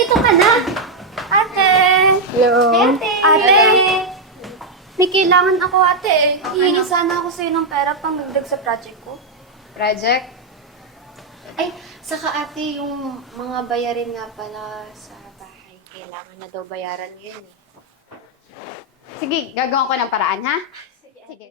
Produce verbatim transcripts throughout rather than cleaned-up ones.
nandito ka na. Ate. Hello. Hey, ate. Ate. May kailangan ako, ate. Hihingi sana ako sa'yo ng pera pang magdag sa project ko. Project? Ay, saka ate, yung mga bayarin nga pala sa bahay, kailangan na daw bayaran yun eh. Sige, gagawin ko ng paraan, ha? Sige. Sige.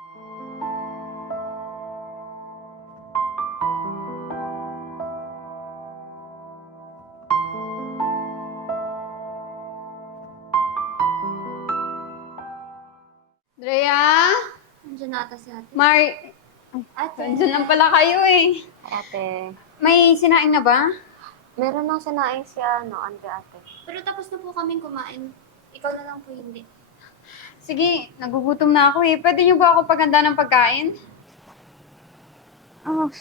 Drea? Nandiyan na ata si ate. Mar... Ate. Nandiyan lang pala kayo eh. Ate, May sinaing na ba? meron nang sinaing si ano, Andre ate. Pero tapos na po kaming kumain. Ikaw na lang po hindi. Sige, nagugutom na ako eh. Pwede niyo ba ako paghanda ng pagkain? Oh.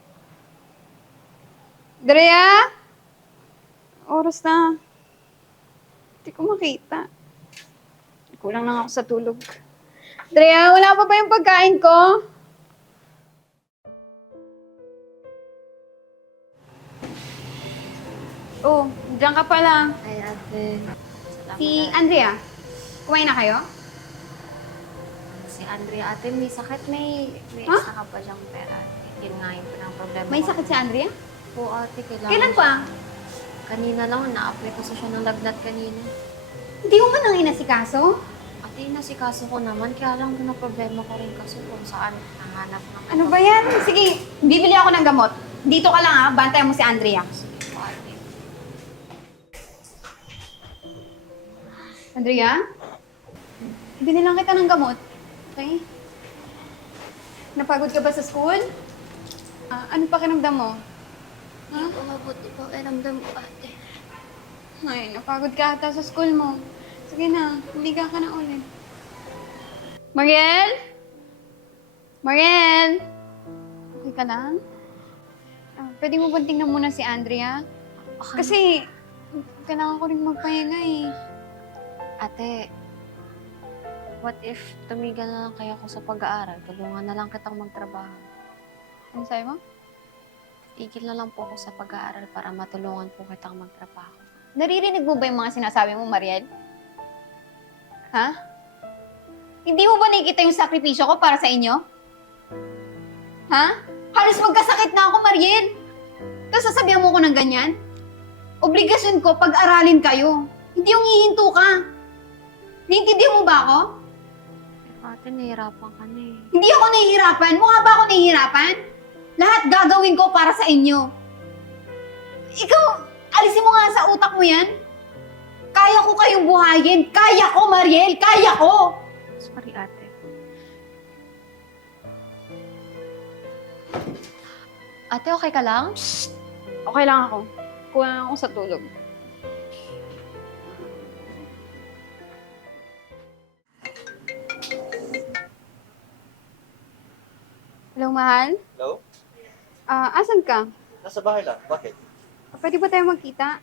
Drea? Oras na. Hindi ko makita. Kulang lang ako sa tulog. Drea, wala pa ba yung pagkain ko? Oh, diyan ka pala. Ay, ate. Salamat, Si ate. Andrea, kumain na kayo? Si Andre ate, may sakit. May, may Huh? extra ka pa siyang pera. Yun nga yung pinang problema May ko. sakit si Andrea? Po ate, kailangan. Kailan pa? Kanina lang, na-apply ko sa siya ng lagnat kanina. Hindi mo man lang inasikaso? Ate, nasikaso ko naman. Kaya lang yung problema ko rin kasi kung saan nahanap ng... Ano ba yan? Sige, bibili ako ng gamot. Dito ka lang ha, bantayan mo si Andrea. Sige po ate. Andrea? Binilang kita ng gamot. Okay? Napagod ka ba sa school? Ah, ano pakiramdam mo? Ha? Hindi ko mabuti po. Eh, ramdam ko, ate. Ay, napagod ka ata sa school mo. Sige na, humiga ka na ulit. Mariel? Mariel? Okay ka lang? Ah, pwede mo ba tingnan muna si Andrea? Okay. Kasi, kailangan ko rin magpahinga eh. Ate, what if tumigil na lang kaya ako sa pag-aaral? Tulungan na lang kitang magtrabaho. Ano sabi mo? Tigil na lang po ako sa pag-aaral para matulungan po kitang magtrabaho. Naririnig mo ba yung mga sinasabi mo, Mariel? Ha? Hindi mo ba nakikita yung sakripisyo ko para sa inyo? Ha? Halos magkasakit na ako, Mariel. Tapos sasabihan mo ko ng ganyan? Obligasyon ko pag-aralin kayo. Hindi yung hihinto ka. Naiintindihan mo ba ako? Ate, nahihirapan ka na eh. Hindi ako nahihirapan. Mukha ba ako nahihirapan? Lahat gagawin ko para sa inyo. Ikaw, alisin mo nga sa utak mo yan. Kaya ko kayong buhayin. Kaya ko, Mariel. Kaya ko. Sorry, ate. Ate, okay ka lang? Okay lang ako. Kuha ako sa tulog. Hello, mahal? Hello? Ah, asan ka? Nasa bahay lang. Bakit? Pwede ba tayo magkita?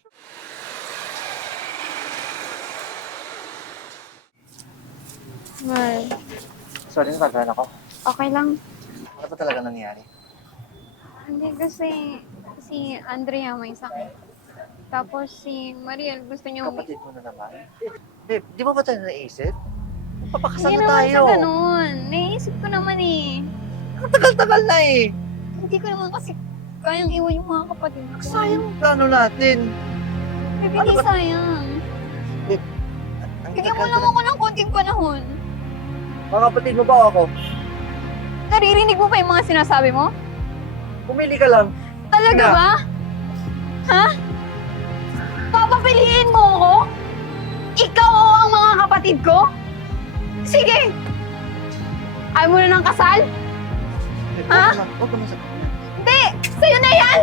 Mahal, Sorry, nagkakaroon ako. okay lang. Ano ba talaga nangyari? Hindi kasi si Andrea may sakit. Tapos si Mariel gusto niya umi- Kapatid mo na naman. Babe, di mo ba tayo naisip? Papakasal Hindi na naman tayo. sa ganun. Naisip ko naman eh. Ang tagal-tagal na eh. Hindi ko naman kasi kayang iwan yung mga kapatid ko. Sayang ang plano natin. Baby, Ano di ba- sayang. Ang Bigyan mo tagal lang ko ako ng konting panahon. na- Mga kapatid mo ba o ako? Naririnig mo pa yung mga sinasabi mo? Pumili ka lang. Talaga Nga. ba? Ha? Papapiliin mo ako? Ikaw o ang mga kapatid ko? Sige! Ayaw mo na ng kasal? Babe, Ha? Huwag naman, huwag naman sa... Hindi! Sa'yo na yan!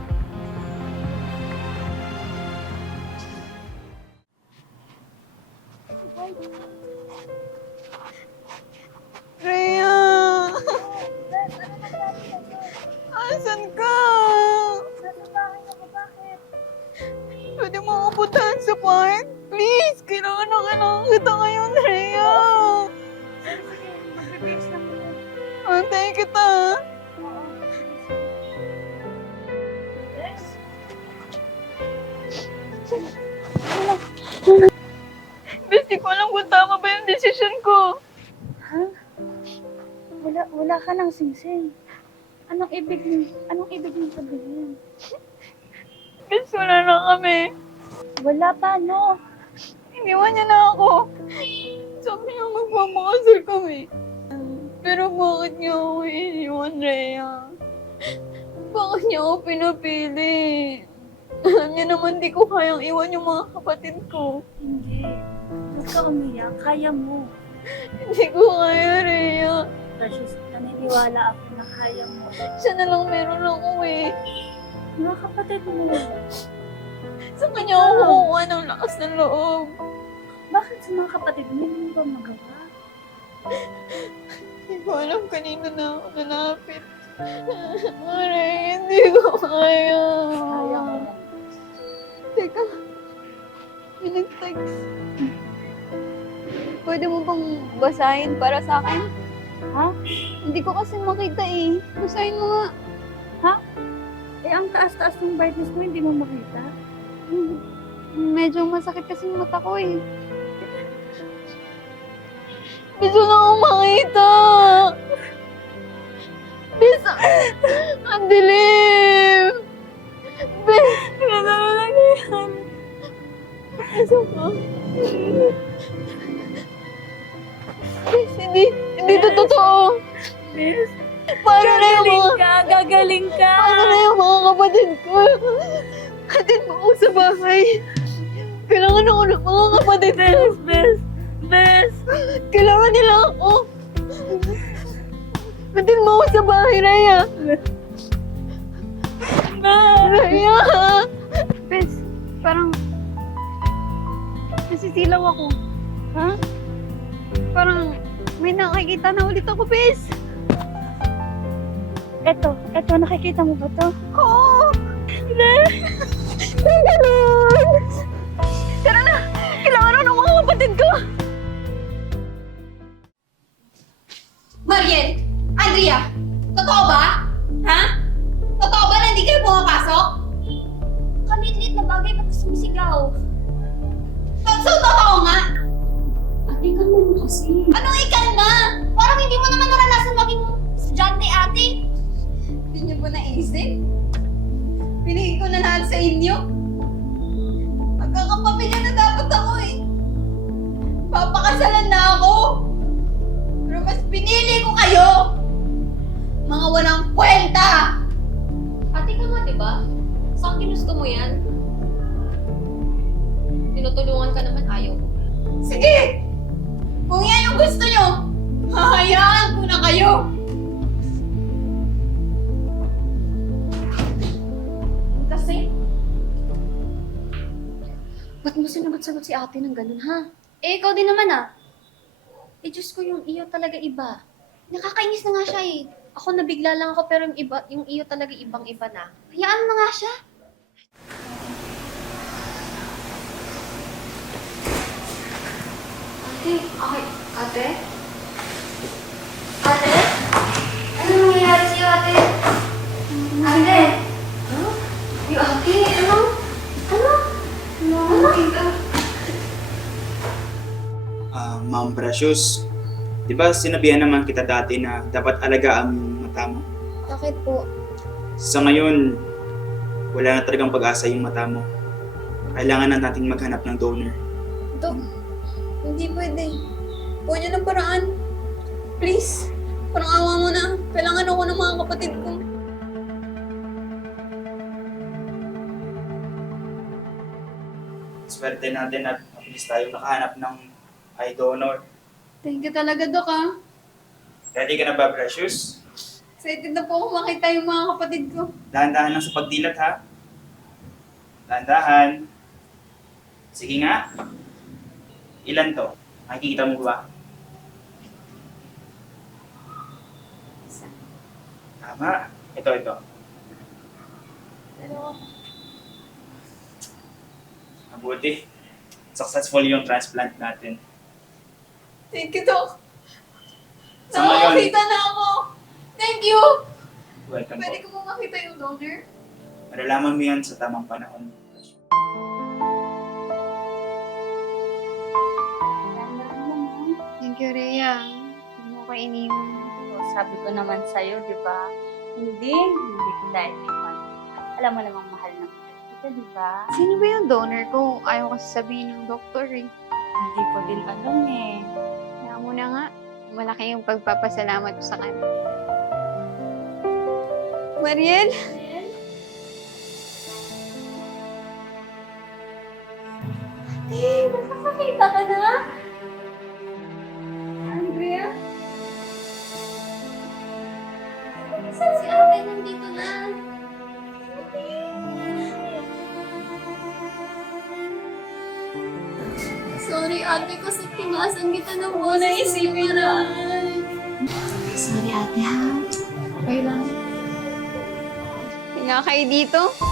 Rhea! Asan ka? Pwede mo ako puntahan sa park? Please! Kailangan na kailangan kita ngayon, Rhea! Antayin kita! ka ng singsing. Anong ibig anong ibig mong sabihin? Gusto na na kami. Wala pa, no? Iniwan niya na ako. Sabi niya magmamakasal kami. Pero bakit niya ako iniwan, Rhea? Bakit niya ako pinapili? Alam niya naman di ko kayang iwan yung mga kapatid ko. Hindi. Huwag ka umiyak. Kaya mo. Hindi ko kaya, Rhea. Precious, naniniwala ako na kaya mo. Siya na lang meron ako eh. Mga kapatid mo. Sa kanya ako kukuha ng lakas ng loob. Bakit sa mga kapatid mo hindi mo ba magawa? Hindi ko alam kanino na ako nalapit. Rhea, hindi ko kaya. Kaya mo lang. Teka, may nag-text. Pwede mo bang basahin para sa akin? Ha? Hindi ko kasi makita eh. Basahin mo nga. Eh, ang taas-taas ng brightness mo, hindi mo makita. Medyo masakit kasi yung mata ko eh. Gusto na akong makita. Bisa. Ang dilim. Bis. Ano lang yan? Bisa ka. Bis, hindi. Hindi to totoo. Miss, Paano na yung gagaling mga... ka, gagaling ka. Paano na yung mga kapatid ko? Hatid mo ako sa bahay. Kailangan ako ng mga kapatid ko. Bes, bes, bes. Kailangan nila ako. Hatid mo ako sa bahay, Rhea. Rhea! Bes, parang... Nasisilaw ako. Ha? Parang may nakikita na ulit ako, Bes. Eto, eto, nakikita mo ba to? Oo! May ganun! Tara na! Kailangan ako ng mga kapatid ko! Mariel! Andrea! Totoo ba? Ha? Totoo ba na hindi kayo pumapasok? Kalit-lit na bagay, ba't sumisigaw? So, so totoo nga? Ate, kalma mo kasi. Anong ikalma? Parang hindi mo naman naranasan maging estudyante, ate. Hindi niyo ba naisip? Pinigay ko na lahat sa inyo. Magkakapamilya na dapat ako eh. Papakasalan na ako. Pero mas pinili ko kayo. Mga walang kwenta. Ate ka nga, di ba? Saan ginusto mo yan? Tinutulungan ka naman, ayaw ko. Sige! Kung yan yung gusto nyo, hahayaan ko na kayo. Kasi? Ba't mo sinagot-sagot si ate ng ganun, ha? Eh, ikaw din naman ah. Eh, Diyos ko, yung iyo talaga iba. Nakakainis na nga siya eh. Ako nabigla lang ako, pero yung, iba, yung iyo talaga ibang-iba na. Hayaan mo nga siya. Ate, okay. Ate? Ate? Ano nangyayari sa'yo, ate? Ate? Huh? Yung ate, ano? Ano? Ano? Ah, Ma'am Precious, di ba sinabihan naman kita dati na dapat alagaan mo yung mata mo? Bakit po? Sa ngayon, wala na talagang pag-asa yung mata mo. Kailangan na nating maghanap ng donor. Dok, hindi pwede. Huwag niyo ng paraan. Please. Parang awa mo na. Kailangan ako ng mga kapatid ko. Swerte natin at mabilis tayo nakahanap ng eye donor. Thank you talaga, Dok, ha? Ready ka na ba, Precious? Excited na po ako makita yung mga kapatid ko. Dahan-dahan lang sa pagdilat, ha? Dahan-dahan. Sige nga. Ilan to? Nakikita mo ba? Tama. Ito, ito. Mabuti. Successful yung transplant natin. Thank you, Dok. Sa ngayon, Nakakita na ako. Thank you. welcome Pwede po. ko mo makita yung donor? Malalaman mo yan sa tamang panahon. Thank you, Rhea. Huwag mo ko iniwan. Sabi ko naman sa'yo, di ba? Hindi, hindi kita iniwan. Alam mo namang mahal na mahal kita, di ba? Sino ba yung donor ko? Ayaw kasi sabihin ng doktor eh. Hindi ko din alam eh. Kaya mo na nga, malaki yung pagpapasalamat ko sa kanya. Mariel? Eh, nakakakita ka na? Andrea? Si ate nandito na. Sorry ate kasi tinasan kita ng muna isipin na. Sorry ate ha. Okay lang. Hinga kayo dito.